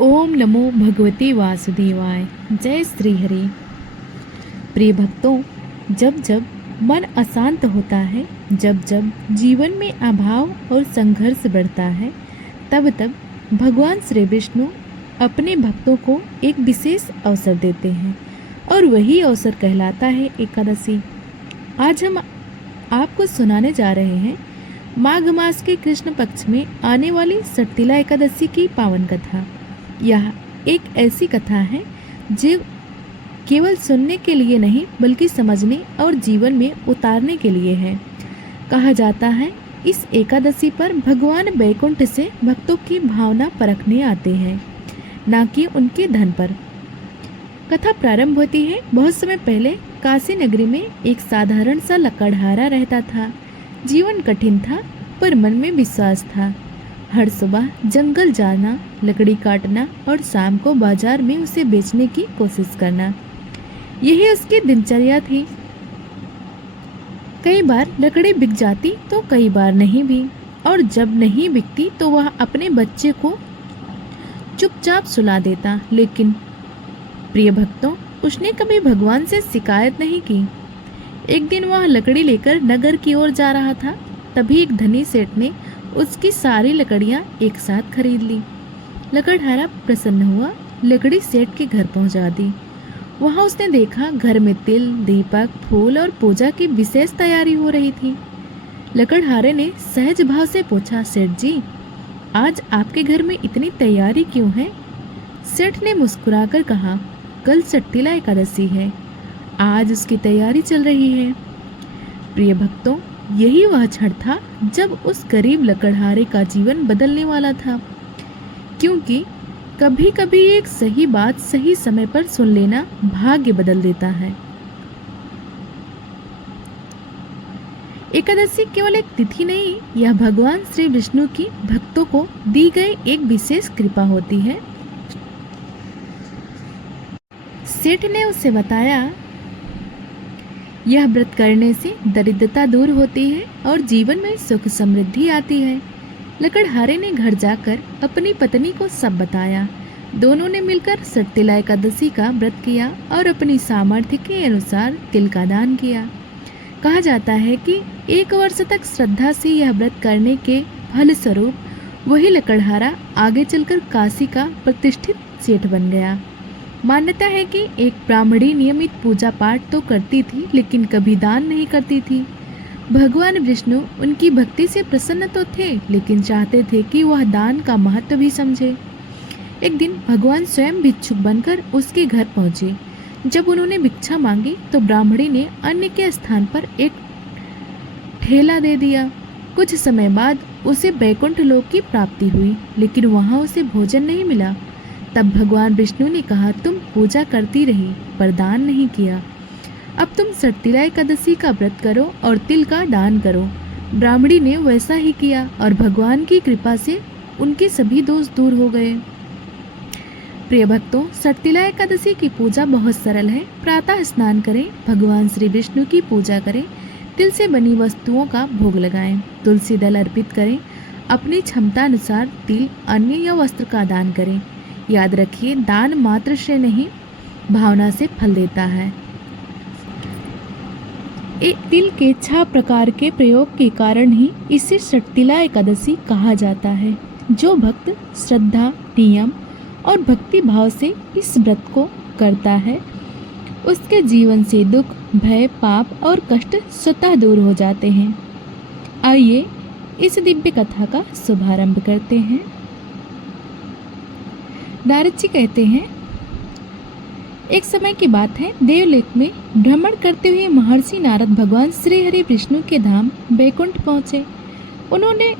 ओम नमो भगवते वासुदेवाय। जय श्री हरि। प्रिय भक्तों, जब जब मन अशांत होता है, जब जब जीवन में अभाव और संघर्ष बढ़ता है, तब तब भगवान श्री विष्णु अपने भक्तों को एक विशेष अवसर देते हैं और वही अवसर कहलाता है एकादशी। आज हम आपको सुनाने जा रहे हैं माघ मास के कृष्ण पक्ष में आने वाली सटतिला एकादशी की पावन कथा। यह एक ऐसी कथा है जो केवल सुनने के लिए नहीं बल्कि समझने और जीवन में उतारने के लिए है। कहा जाता है इस एकादशी पर भगवान वैकुंठ से भक्तों की भावना परखने आते हैं, ना कि उनके धन पर। कथा प्रारंभ होती है। बहुत समय पहले काशी नगरी में एक साधारण सा लकड़हारा रहता था। जीवन कठिन था पर मन में विश्वास था। हर सुबह जंगल जाना, लकड़ी काटना और शाम को बाजार में उसे बेचने की कोशिश करना, यही उसकी दिनचर्या थी। कई बार लकड़ी बिक जाती तो कई बार नहीं भी, और जब नहीं बिकती तो वह अपने बच्चे को चुपचाप सुला देता। लेकिन प्रिय भक्तों, उसने कभी भगवान से शिकायत नहीं की। एक दिन वह लकड़ी लेकर नगर की ओर जा रहा था। तभी एक धनी सेठ ने उसकी सारी लकड़ियां एक साथ खरीद ली। लकड़हारा प्रसन्न हुआ, लकड़ी सेठ के घर पहुंचा दी। वहां उसने देखा घर में तिल, दीपक, फूल और पूजा की विशेष तैयारी हो रही थी। लकड़हारे ने सहज भाव से पूछा, सेठ जी, आज आपके घर में इतनी तैयारी क्यों है? सेठ ने मुस्कुराकर कहा, कल सटतिला एकादशी है, आज उसकी तैयारी चल रही है। प्रिय भक्तों, यही वह क्षण था जब उस गरीब लकड़हारे का जीवन बदलने वाला था, क्योंकि कभी कभी एक सही बात सही समय पर सुन लेना भाग्य बदल देता है। एकादशी केवल एक तिथि नहीं, यह भगवान श्री विष्णु की भक्तों को दी गई एक विशेष कृपा होती है। सेठ ने उसे बताया, यह व्रत करने से दरिद्रता दूर होती है और जीवन में सुख समृद्धि आती है। लकड़हारे ने घर जाकर अपनी पत्नी को सब बताया। दोनों ने मिलकर सटतिला एकादशी का व्रत किया और अपनी सामर्थ्य के अनुसार तिल का दान किया। कहा जाता है कि 1 वर्ष तक श्रद्धा से यह व्रत करने के फल स्वरूप वही लकड़हारा आगे चलकर काशी का प्रतिष्ठित सेठ बन गया। मान्यता है कि एक ब्राह्मणी नियमित पूजा पाठ तो करती थी, लेकिन कभी दान नहीं करती थी। भगवान विष्णु उनकी भक्ति से प्रसन्न तो थे, लेकिन चाहते थे कि वह दान का महत्व भी समझे। एक दिन भगवान स्वयं भिक्षुक बनकर उसके घर पहुंचे। जब उन्होंने भिक्षा मांगी तो ब्राह्मणी ने अन्न के स्थान पर एक ठेला दे दिया। कुछ समय बाद उसे वैकुंठ लोक की प्राप्ति हुई, लेकिन वहां उसे भोजन नहीं मिला। तब भगवान विष्णु ने कहा, तुम पूजा करती रही पर दान नहीं किया, अब तुम सटतिला एकादशी का व्रत करो और तिल का दान करो। ब्राह्मणी ने वैसा ही किया और भगवान की कृपा से उनके सभी दोष दूर हो गए। प्रिय भक्तों, सटतिला एकादशी की पूजा बहुत सरल है। प्रातः स्नान करें, भगवान श्री विष्णु की पूजा करें, तिल से बनी वस्तुओं का भोग लगाएं, तुलसी दल अर्पित करें, अपनी क्षमता अनुसार तिल, अन्न या वस्त्र का दान करें। याद रखिए, दान मात्र से नहीं, भावना से फल देता है। एक तिल के 6 प्रकार के प्रयोग के कारण ही इसे सटतिला एकादशी कहा जाता है। जो भक्त श्रद्धा, नियम और भक्ति भाव से इस व्रत को करता है, उसके जीवन से दुख, भय, पाप और कष्ट स्वतः दूर हो जाते हैं। आइए इस दिव्य कथा का शुभारंभ करते हैं। नारद जी कहते हैं, एक समय की बात है, देवलोक में भ्रमण करते हुए महर्षि नारद भगवान श्री हरि विष्णु के धाम वैकुंठ पहुँचे। उन्होंने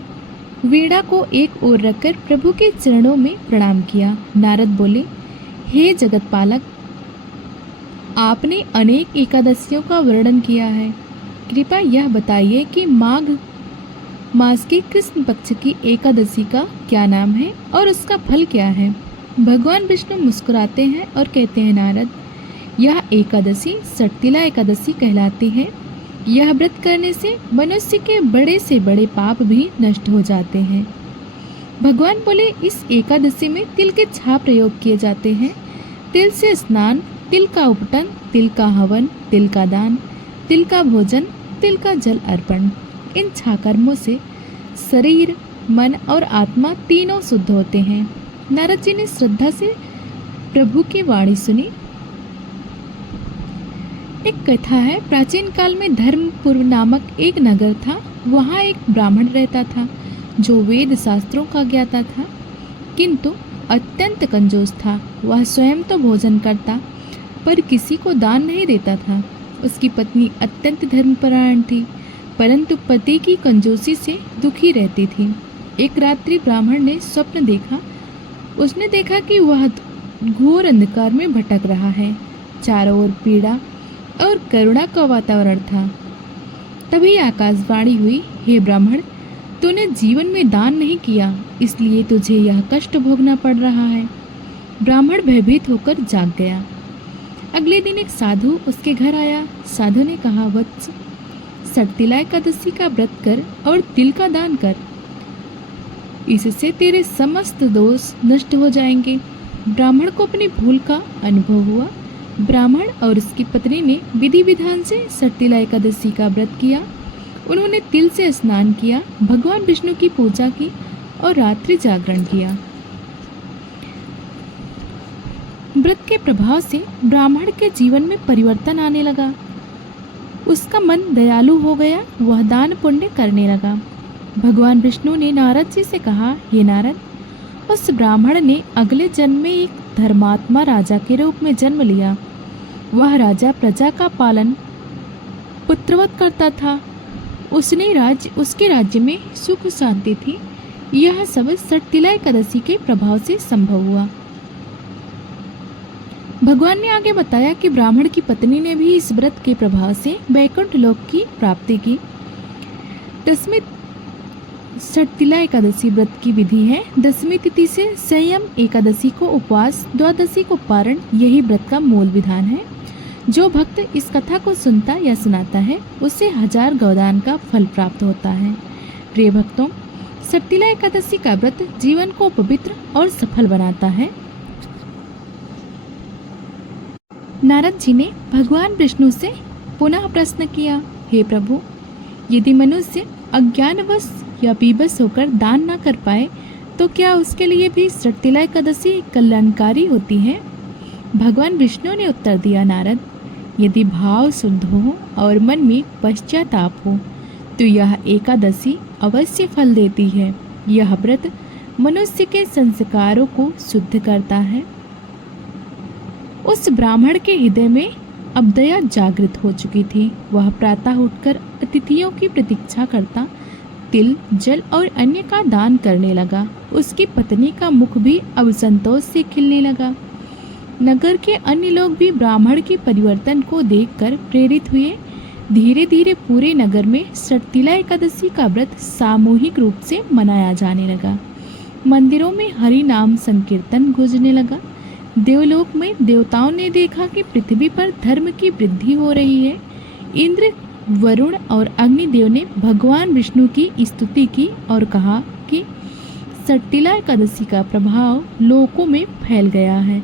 वीणा को एक ओर रखकर प्रभु के चरणों में प्रणाम किया। नारद बोले, हे जगत पालक, आपने अनेक एकादशियों का वर्णन किया है, कृपया यह बताइए कि माघ मास के कृष्ण पक्ष की एकादशी का क्या नाम है और उसका फल क्या है? भगवान विष्णु मुस्कुराते हैं और कहते हैं, नारद, यह एकादशी सटतिला एकादशी कहलाती है। यह व्रत करने से मनुष्य के बड़े से बड़े पाप भी नष्ट हो जाते हैं। भगवान बोले, इस एकादशी में तिल के छाप प्रयोग किए जाते हैं। तिल से स्नान, तिल का उपटन, तिल का हवन, तिल का दान, तिल का भोजन, तिल का जल अर्पण। इन छा कर्मों से शरीर, मन और आत्मा तीनों शुद्ध होते हैं। नारद जी ने श्रद्धा से प्रभु की वाणी सुनी। एक कथा है, प्राचीन काल में धर्मपुर नामक एक नगर था। वहाँ एक ब्राह्मण रहता था जो वेद शास्त्रों का ज्ञाता था, किंतु अत्यंत कंजूस था। वह स्वयं तो भोजन करता पर किसी को दान नहीं देता था। उसकी पत्नी अत्यंत धर्मपरायण थी, परंतु पति की कंजूसी से दुखी रहती थी। एक रात्रि ब्राह्मण ने स्वप्न देखा। उसने देखा कि वह घोर अंधकार में भटक रहा है। चारों ओर पीड़ा और करुणा का वातावरण था। तभी आकाशवाणी हुई, हे ब्राह्मण, तूने जीवन में दान नहीं किया, इसलिए तुझे यह कष्ट भोगना पड़ रहा है। ब्राह्मण भयभीत होकर जाग गया। अगले दिन एक साधु उसके घर आया। साधु ने कहा, वत्स, सटतिला एकादशी का व्रत कर और तिल का दान कर, इससे तेरे समस्त दोष नष्ट हो जाएंगे। ब्राह्मण को अपनी भूल का अनुभव हुआ। ब्राह्मण और उसकी पत्नी ने विधि विधान से सटतिला एकादशी का व्रत किया। उन्होंने तिल से स्नान किया, भगवान विष्णु की पूजा की और रात्रि जागरण किया। व्रत के प्रभाव से ब्राह्मण के जीवन में परिवर्तन आने लगा। उसका मन दयालु हो गया। वह दान पुण्य करने लगा। भगवान विष्णु ने नारद जी से कहा, हे नारद, उस ब्राह्मण ने अगले जन्म में एक धर्मात्मा राजा के रूप में जन्म लिया। वह राजा प्रजा का पालन पुत्रवत करता था। उसके राज्य में सुख शांति थी। यह सब सटतिला एकादशी के प्रभाव से संभव हुआ। भगवान ने आगे बताया कि ब्राह्मण की पत्नी ने भी इस व्रत के प्रभाव से वैकुंठ लोक की प्राप्ति की। 10वीं सटतिला एकादशी व्रत की विधि है। 10वीं तिथि से संयम, एकादशी को उपवास, द्वादशी को पारण, यही व्रत का मूल विधान है। जो भक्त इस कथा को सुनता या सुनाता है उसे 1000 गौदान का फल प्राप्त होता है। प्रिय भक्तों, सटतिला एकादशी का व्रत जीवन को पवित्र और सफल बनाता है। नारद जी ने भगवान विष्णु से पुनः प्रश्न किया, हे प्रभु, यदि मनुष्य अज्ञानवश या विवश होकर दान न कर पाए तो क्या उसके लिए भी सटतिला एकादशी कल्याणकारी होती है? भगवान विष्णु ने उत्तर दिया, नारद, यदि भाव शुद्ध हो और मन में पश्चाताप हो तो यह एकादशी अवश्य फल देती है। यह व्रत मनुष्य के संस्कारों को शुद्ध करता है। उस ब्राह्मण के हृदय में अब दया जागृत हो चुकी थी। वह प्रातः उठकर अतिथियों की प्रतीक्षा करता, तिल, जल और अन्य का दान करने लगा। उसकी पत्नी का मुख भी अब संतोष से खिलने लगा। नगर के अन्य लोग भी ब्राह्मण के परिवर्तन को देखकर प्रेरित हुए। धीरे धीरे पूरे नगर में सटतिला एकादशी का व्रत सामूहिक रूप से मनाया जाने लगा। मंदिरों में हरि नाम संकीर्तन गूंजने लगा। देवलोक में देवताओं ने देखा कि पृथ्वी पर धर्म की वृद्धि हो रही है। इंद्र, वरुण और अग्निदेव ने भगवान विष्णु की स्तुति की और कहा कि सटतिला एकादशी का प्रभाव लोकों में फैल गया है।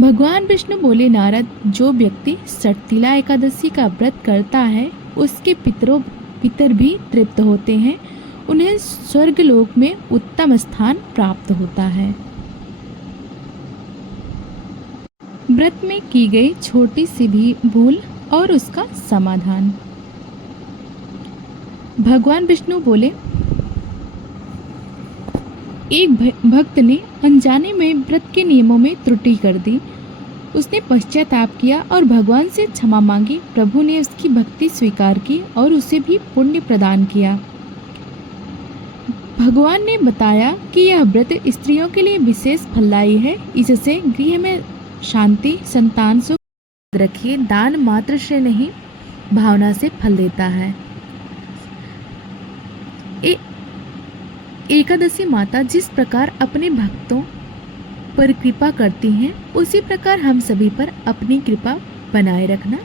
भगवान विष्णु बोले, नारद, जो व्यक्ति सटतिला एकादशी का व्रत करता है उसके पितर भी तृप्त होते हैं। उन्हें स्वर्गलोक में उत्तम स्थान प्राप्त होता है। व्रत में की गई छोटी सी भी भूल और उसका समाधान। भगवान विष्णु बोले, एक भक्त ने अनजाने में व्रत के नियमों में त्रुटि कर दी। उसने पश्चाताप किया और भगवान से क्षमा मांगी। प्रभु ने उसकी भक्ति स्वीकार की और उसे भी पुण्य प्रदान किया। भगवान ने बताया कि यह व्रत स्त्रियों के लिए विशेष फलदायी है। इससे गृह में शांति, संतान सुख। रखिए, दान मात्र से नहीं, भावना से फल देता है। एकादशी माता जिस प्रकार अपने भक्तों पर कृपा करती हैं, उसी प्रकार हम सभी पर अपनी कृपा बनाए रखना।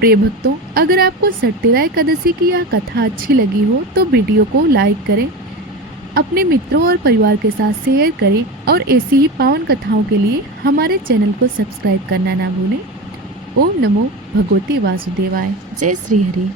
प्रिय भक्तों, अगर आपको सटतिला एकादशी की यह कथा अच्छी लगी हो तो वीडियो को लाइक करें अपने मित्रों और परिवार के साथ शेयर करें और ऐसी ही पावन कथाओं के लिए हमारे चैनल को सब्सक्राइब करना ना भूलें। ओम नमो भगवते वासुदेवाय। जय श्री हरि।